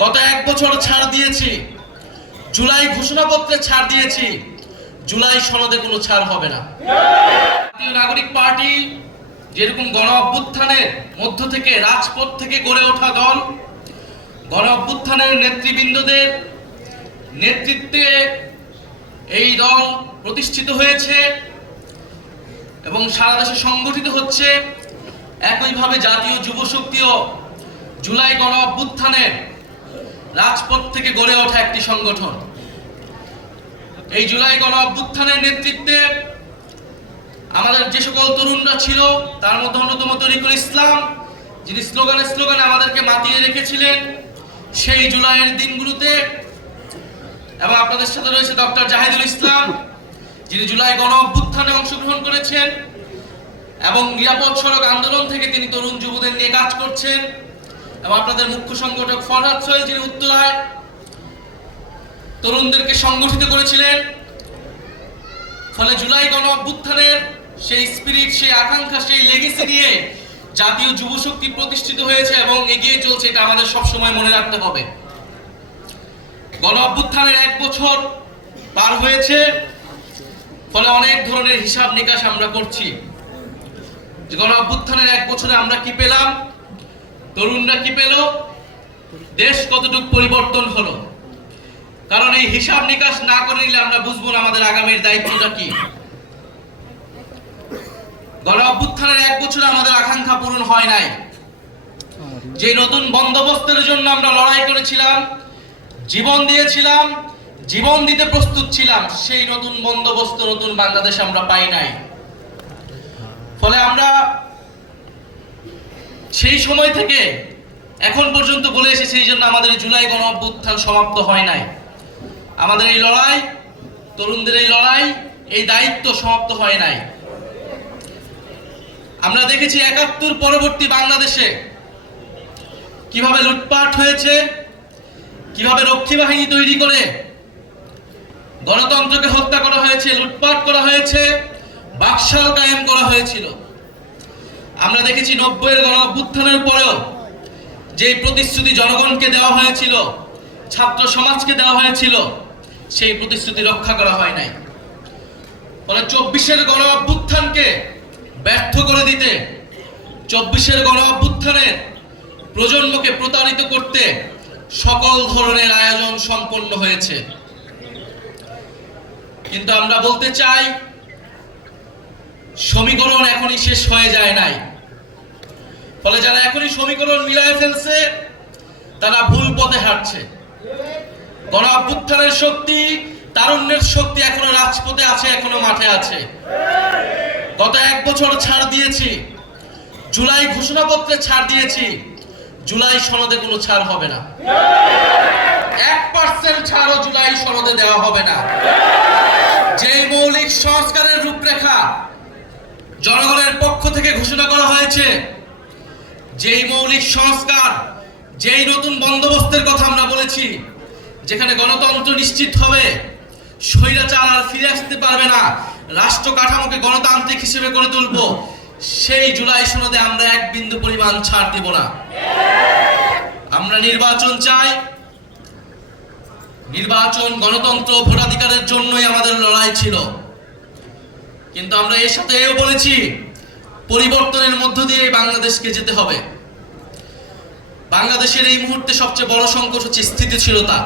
গত এক বছর ছাড় দিয়েছি। জুলাই ঘোষণাপত্রে ছাড় দিয়েছি। জুলাই সনদে কোনো ছাড় হবে না। জাতীয় নাগরিক পার্টি যেরকম গণ অভ্যুত্থানের মধ্য থেকে, রাজপথ থেকে গড়ে ওঠা দল, গণ অভ্যুত্থানের নেতৃবৃন্দদের নেতৃত্বে এই দল প্রতিষ্ঠিত হয়েছে এবং সারা দেশে সংগঠিত হচ্ছে। একইভাবে জাতীয় যুব শক্তিও জুলাই গণ অভ্যুত্থানের রাজপথ থেকে গড়ে ওঠা একটি সংগঠন। এই জুলাই গণ অভ্যুত্থানের নেতৃত্বে আমাদের যে সকল তরুণরা ছিল, তার মধ্যে অন্যতম তরিকুল ইসলাম, যিনি স্লোগানে স্লোগানে আমাদেরকে মাতিয়ে রেখেছিলেন, সেই জুলাইয়ের দিনগুলোতে। এবং আপনাদের সাথে রয়েছে ডক্টর জাহিদুল ইসলাম, যিনি জুলাই গণ অভ্যুত্থানে অংশগ্রহণ করেছেন এবং নিরাপদ সড়ক আন্দোলন থেকে তিনি তরুণ যুবদের নিয়ে কাজ করছেন। এবং আপনাদের মুখ্য সংগঠক ফরহাদ সোহেল, যিনি উত্তরায় তরুণদেরকে সংগঠিত করেছিলেন, ফলে জুলাই গণ অভ্যুত্থানের সেই স্পিরিট সেই আকাঙ্ক্ষা, সেই লেগেসি নিয়ে জাতীয় যুব শক্তি প্রতিষ্ঠিত হয়েছে এবং এগিয়ে চলছে, এটা আমাদের সবসময় মনে রাখতে হবে। গণ অভ্যুত্থানের এক বছর পার হয়েছে, ফলে অনেক ধরনের হিসাব নিকাশ আমরা করছি। গণ অভ্যুত্থানের এক বছরে আমরা কি পেলাম? তরুণরা কি পেল? দেশ কতটুকু পরিবর্তন হলো? কারণ এই হিসাব নিকাশ না করে নিলে আমরা বুঝব না আমাদের আগামীর দায়িত্বটা কি। গণ অভ্যুত্থানের এক বছরে আমাদের আকাঙ্ক্ষা পূরণ হয় নাই। যে নতুন বন্দোবস্তের জন্য আমরা লড়াই করেছিলাম, জীবন দিয়েছিলাম, জীবন দিতে প্রস্তুত ছিলাম, সেই নতুন বন্দোবস্ত, নতুন বাংলাদেশ আমরা পাই নাই ফলে আমরা সেই সময় থেকে এখন পর্যন্ত বলে এসেছি এই জন্য আমাদের জুলাই গণ অভ্যুত্থান সমাপ্ত হয় নাই। আমাদের এই লড়াই, তরুণদের এই লড়াই, এই দায়িত্ব সমাপ্ত হয় নাই। আমরা দেখেছি একাত্তর পরবর্তী বাংলাদেশে কীভাবে লুটপাট হয়েছে, কীভাবে রক্ষী বাহিনী তৈরি করে গণতন্ত্রকে হত্যা করা হয়েছে, লুটপাট করা হয়েছে, বাকশাল কায়েম করা হয়েছিল। আমরা দেখেছি নব্বইয়ের গণ অভ্যুত্থানের পরেও যে প্রতিশ্রুতি জনগণকে দেওয়া হয়েছিল, ছাত্র সমাজকে দেওয়া হয়েছিল, সেই প্রতিশ্রুতি রক্ষা করা হয় নাই। ফলে চব্বিশের গণ অভ্যুত্থানকে ব্যর্থ করে দিতে, চব্বিশের গণ অভ্যুত্থানের প্রজন্মকে প্রতারিত করতে সকল ধরনের আয়োজন সম্পন্ন হয়েছে। কিন্তু আমরা বলতে চাই সমীকরণ এখনই শেষ হয়ে যায় নাই। ফলে যারা এখনই সমীকরণ মিলায় ফেলছে, তারা ভুল পথে হাঁটছে। গণ অভ্যুত্থানের শক্তি, তারুণ্যের শক্তি এখনও রাজপথে আছে, এখনও মাঠে আছে। গত এক বছর ছাড় দিয়েছি। জুলাই ঘোষণাপত্রে ছাড় দিয়েছি। জুলাই সনদে কোনো ছাড় হবে না। এক পার্সেন্ট ছাড়ও জুলাই সনদে দেওয়া হবে না। যে মৌলিক সংস্কারের জনগণের পক্ষ থেকে ঘোষণা করা হয়েছে, যেই মৌলিক সংস্কার, যেই নতুন বন্দোবস্তের কথা আমরা বলেছি, যেখানে গণতন্ত্র নিশ্চিত হবে, স্বৈরাচার আর ফিরে আসতে পারবে না, রাষ্ট্র কাঠামোকে গণতান্ত্রিক হিসেবে গড়ে তুলব, সেই জুলাই সনদে আমরা এক বিন্দু পরিমাণ ছাড় দিব না। আমরা নির্বাচন চাই, নির্বাচন গণতন্ত্র ভোটাধিকারের জন্যই আমাদের লড়াই ছিল। কিন্তু আমরা এর সাথে এও বলেছি, পরিবর্তনের মধ্য দিয়ে বাংলাদেশকে যেতে হবে। বাংলাদেশের এই মুহূর্তে সবচেয়ে বড় সংকট হচ্ছে স্থিতিশীলতা।